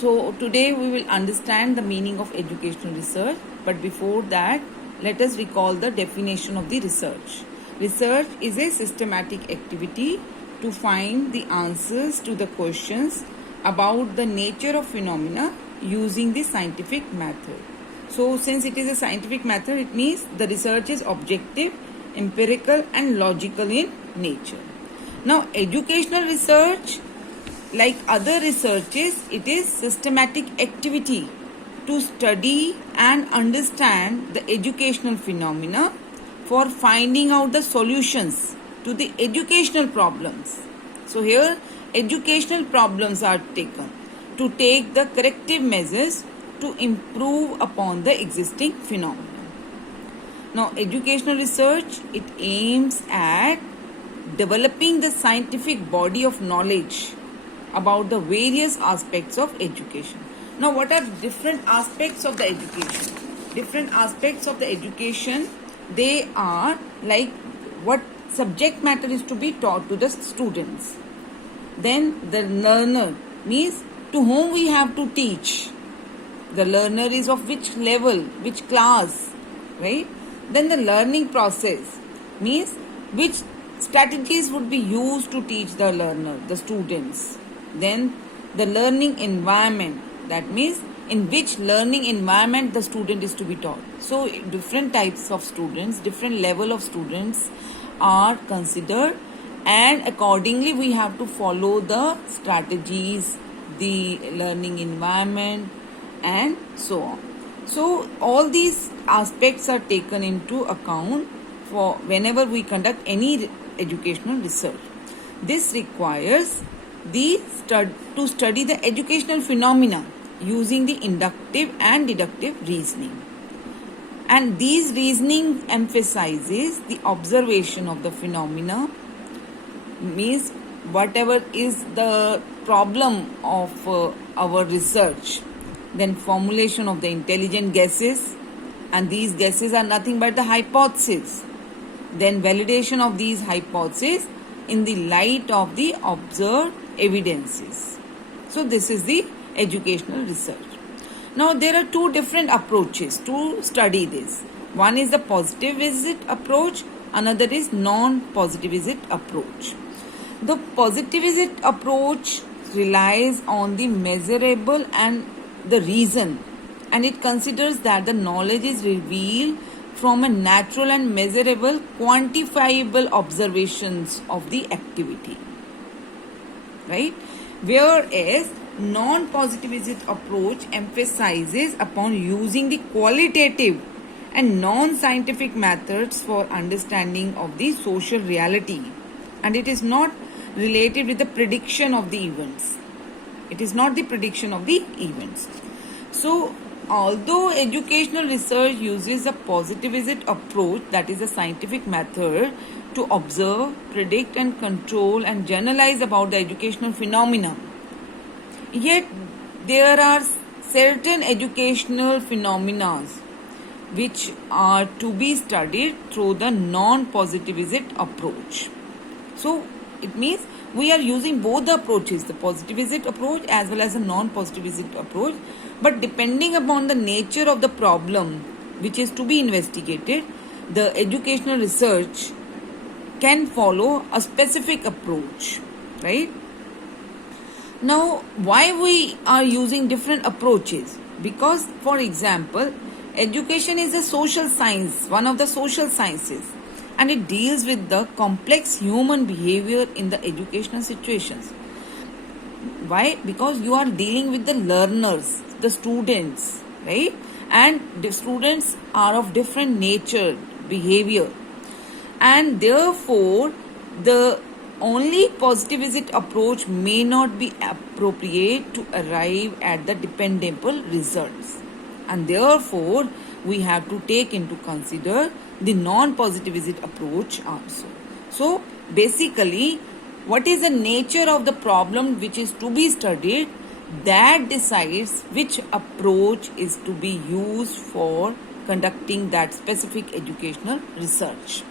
So today we will understand the meaning of educational research, but before that, let us recall the definition of the research. Research is a systematic activity to find the answers to the questions about the nature of phenomena using the scientific method. So since it is a scientific method, it means the research is objective, empirical and logical in nature. Now, educational research, like other researches, it is systematic activity to study and understand the educational phenomena for finding out the solutions to the educational problems. So here educational problems are taken to take the corrective measures to improve upon the existing phenomena. Now, educational research, it aims at developing the scientific body of knowledge about the various aspects of education. Now, what are different aspects of the education? Different aspects of the education, they are like what subject matter is to be taught to the students. Then the learner means to whom we have to teach. The learner is of which level, which class, right? Then the learning process means which strategies would be used to teach the learner, the students. Then the learning environment, that means in which learning environment the student is to be taught. So different types of students, different level of students are considered, and accordingly we have to follow the strategies, the learning environment and so on. So all these aspects are taken into account for whenever we conduct any educational research. This requires to study the educational phenomena using the inductive and deductive reasoning. And these reasoning emphasizes the observation of the phenomena, means whatever is the problem of our research, then formulation of the intelligent guesses, and these guesses are nothing but the hypotheses, then validation of these hypotheses in the light of the observed evidences. So this is the educational research. Now there are two different approaches to study this. One is the positivist approach, another is non-positivist approach. The positivist approach relies on the measurable and the reason, and it considers that the knowledge is revealed from a natural and measurable, quantifiable observations of the activity, right? Whereas non-positivist approach emphasizes upon using the qualitative and non-scientific methods for understanding of the social reality, and it is not related with the prediction of the events. It is not the prediction of the events. So although educational research uses a positivist approach, that is a scientific method, to observe, predict and control and generalize about the educational phenomena, yet there are certain educational phenomena which are to be studied through the non-positivist approach. So it means we are using both the approaches, the positivist approach as well as the non-positivist approach, but depending upon the nature of the problem which is to be investigated, the educational research can follow a specific approach, right? Now, why we are using different approaches? Because, for example, education is a social science, one of the social sciences, and it deals with the complex human behavior in the educational situations. Why? Because you are dealing with the learners, the students, right? And the students are of different nature, behavior, and therefore the only positivist approach may not be appropriate to arrive at the dependable results, and therefore we have to take into consider the non-positivist approach also. So basically, what is the nature of the problem which is to be studied, that decides which approach is to be used for conducting that specific educational research.